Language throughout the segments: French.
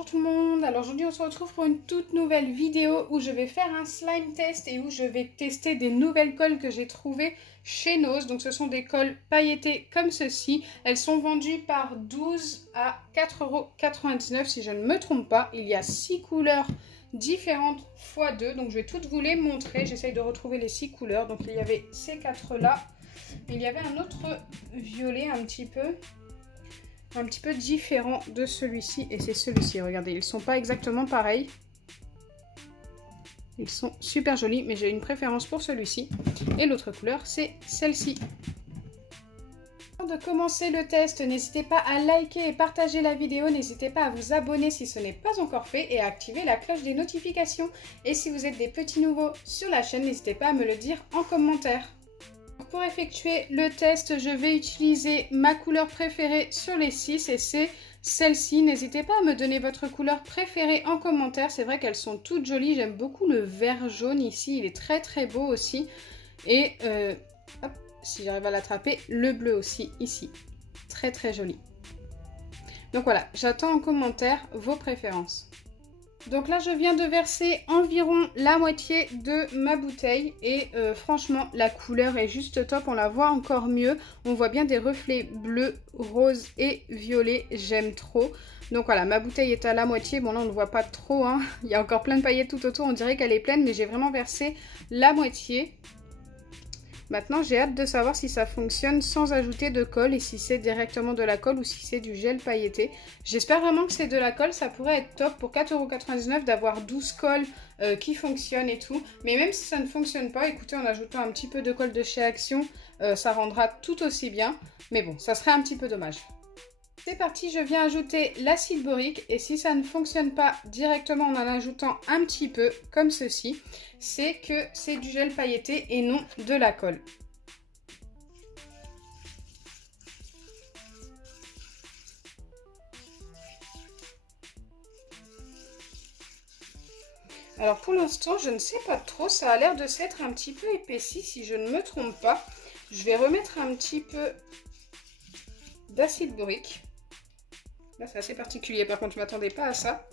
Bonjour tout le monde, alors aujourd'hui on se retrouve pour une toute nouvelle vidéo où je vais faire un slime test et où je vais tester des nouvelles colles que j'ai trouvées chez Nose. Donc ce sont des colles pailletées comme ceci, elles sont vendues par 12 à 4,99 € si je ne me trompe pas. Il y a 6 couleurs différentes x 2, donc je vais toutes vous les montrer. J'essaye de retrouver les 6 couleurs, donc il y avait ces 4 là, il y avait un autre violet un petit peu différent de celui-ci et c'est celui-ci. Regardez, ils ne sont pas exactement pareils. Ils sont super jolis, mais j'ai une préférence pour celui-ci. Et l'autre couleur, c'est celle-ci. Avant de commencer le test, n'hésitez pas à liker et partager la vidéo. N'hésitez pas à vous abonner si ce n'est pas encore fait et à activer la cloche des notifications. Et si vous êtes des petits nouveaux sur la chaîne, n'hésitez pas à me le dire en commentaire. Pour effectuer le test, je vais utiliser ma couleur préférée sur les 6 et c'est celle-ci. N'hésitez pas à me donner votre couleur préférée en commentaire. C'est vrai qu'elles sont toutes jolies. J'aime beaucoup le vert jaune ici. Il est très très beau aussi. Et hop, si j'arrive à l'attraper, le bleu aussi ici. Très très joli. Donc voilà, j'attends en commentaire vos préférences. Donc là, je viens de verser environ la moitié de ma bouteille et franchement, la couleur est juste top. On la voit encore mieux. On voit bien des reflets bleus, roses et violets. J'aime trop. Donc voilà, ma bouteille est à la moitié. Bon là, on ne voit pas trop, hein. Il y a encore plein de paillettes tout autour. On dirait qu'elle est pleine, mais j'ai vraiment versé la moitié. Maintenant, j'ai hâte de savoir si ça fonctionne sans ajouter de colle et si c'est directement de la colle ou si c'est du gel pailleté. J'espère vraiment que c'est de la colle, ça pourrait être top pour 4,99 € d'avoir 12 colles qui fonctionnent et tout. Mais même si ça ne fonctionne pas, écoutez, en ajoutant un petit peu de colle de chez Action, ça rendra tout aussi bien. Mais bon, ça serait un petit peu dommage. C'est parti, je viens ajouter l'acide borique et si ça ne fonctionne pas directement en ajoutant un petit peu, comme ceci, c'est que c'est du gel pailleté et non de la colle. Alors pour l'instant, je ne sais pas trop, ça a l'air de s'être un petit peu épaissi si je ne me trompe pas. Je vais remettre un petit peu d'acide borique. Là, c'est assez particulier, par contre, je ne m'attendais pas à ça.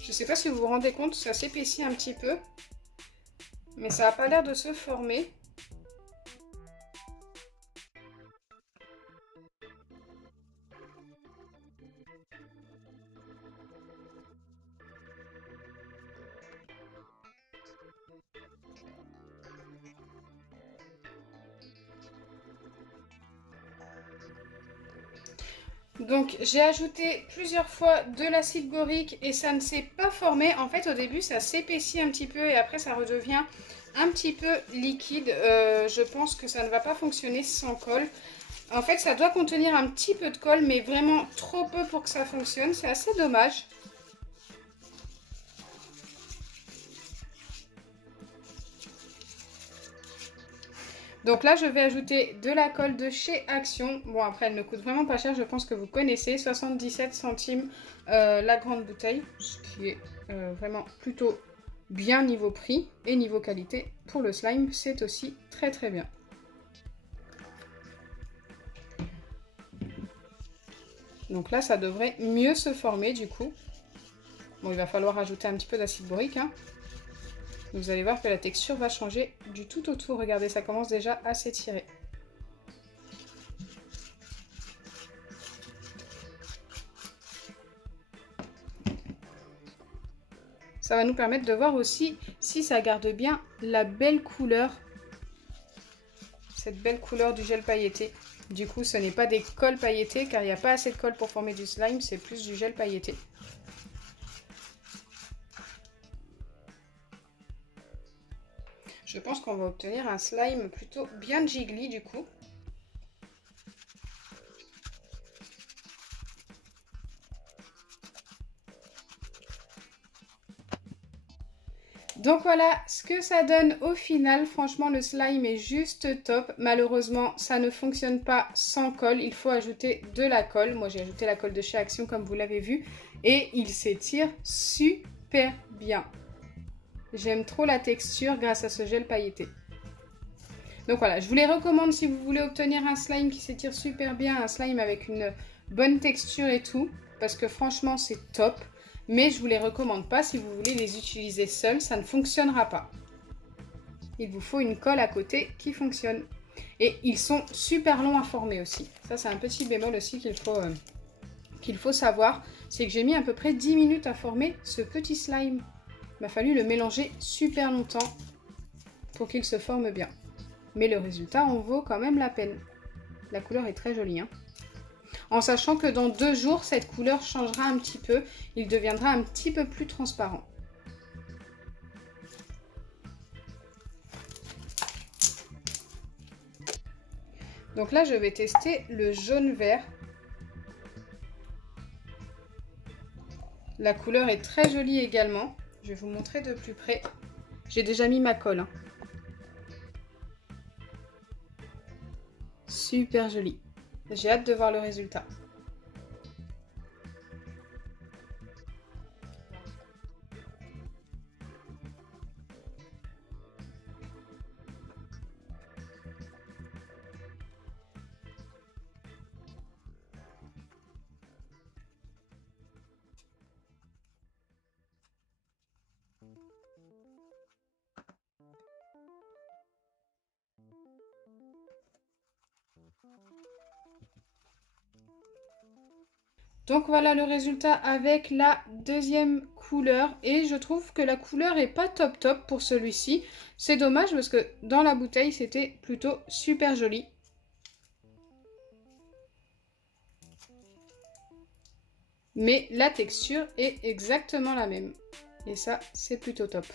Je ne sais pas si vous vous rendez compte, ça s'épaissit un petit peu. Mais ça n'a pas l'air de se former. Donc j'ai ajouté plusieurs fois de l'acide borique et ça ne s'est pas formé. En fait au début ça s'épaissit un petit peu et après ça redevient un petit peu liquide. Je pense que ça ne va pas fonctionner sans colle. En fait ça doit contenir un petit peu de colle mais vraiment trop peu pour que ça fonctionne. C'est assez dommage. Donc là, je vais ajouter de la colle de chez Action. Bon, après, elle ne coûte vraiment pas cher. Je pense que vous connaissez. 77 centimes la grande bouteille. Ce qui est vraiment plutôt bien niveau prix et niveau qualité. Pour le slime, c'est aussi très très bien. Donc là, ça devrait mieux se former du coup. Bon, il va falloir ajouter un petit peu d'acide borique, hein. Vous allez voir que la texture va changer du tout au tout. Regardez, ça commence déjà à s'étirer. Ça va nous permettre de voir aussi si ça garde bien la belle couleur. Cette belle couleur du gel pailleté. Du coup, ce n'est pas des colles pailletées car il n'y a pas assez de colle pour former du slime. C'est plus du gel pailleté. Je pense qu'on va obtenir un slime plutôt bien jiggly du coup. Donc voilà ce que ça donne au final. Franchement, le slime est juste top. Malheureusement, ça ne fonctionne pas sans colle. Il faut ajouter de la colle. Moi, j'ai ajouté la colle de chez Action comme vous l'avez vu. Et il s'étire super bien. J'aime trop la texture grâce à ce gel pailleté. Donc voilà, je vous les recommande si vous voulez obtenir un slime qui s'étire super bien, un slime avec une bonne texture et tout, parce que franchement c'est top. Mais je ne vous les recommande pas si vous voulez les utiliser seuls, ça ne fonctionnera pas. Il vous faut une colle à côté qui fonctionne. Et ils sont super longs à former aussi. Ça c'est un petit bémol aussi qu'il faut savoir, c'est que j'ai mis à peu près 10 minutes à former ce petit slime. Il m'a fallu le mélanger super longtemps pour qu'il se forme bien. Mais le résultat en vaut quand même la peine. La couleur est très jolie, hein. En sachant que dans 2 jours, cette couleur changera un petit peu. Il deviendra un petit peu plus transparent. Donc là, je vais tester le jaune-vert. La couleur est très jolie également. Je vais vous montrer de plus près. J'ai déjà mis ma colle, hein. Super joli. J'ai hâte de voir le résultat. Donc voilà le résultat avec la deuxième couleur et je trouve que la couleur est pas top top pour celui-ci. C'est dommage parce que dans la bouteille c'était plutôt super joli. Mais la texture est exactement la même et ça c'est plutôt top.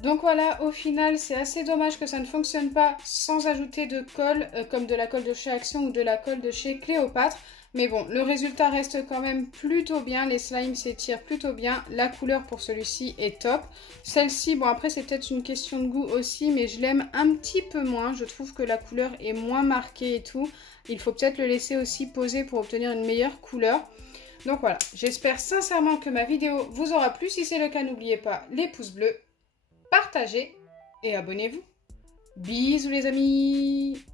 Donc voilà, au final, c'est assez dommage que ça ne fonctionne pas sans ajouter de colle, comme de la colle de chez Action ou de la colle de chez Cléopâtre. Mais bon, le résultat reste quand même plutôt bien, les slimes s'étirent plutôt bien, la couleur pour celui-ci est top. Celle-ci, bon après c'est peut-être une question de goût aussi, mais je l'aime un petit peu moins, je trouve que la couleur est moins marquée et tout. Il faut peut-être le laisser aussi poser pour obtenir une meilleure couleur. Donc voilà, j'espère sincèrement que ma vidéo vous aura plu, si c'est le cas n'oubliez pas les pouces bleus. Partagez et abonnez-vous. Bisous les amis!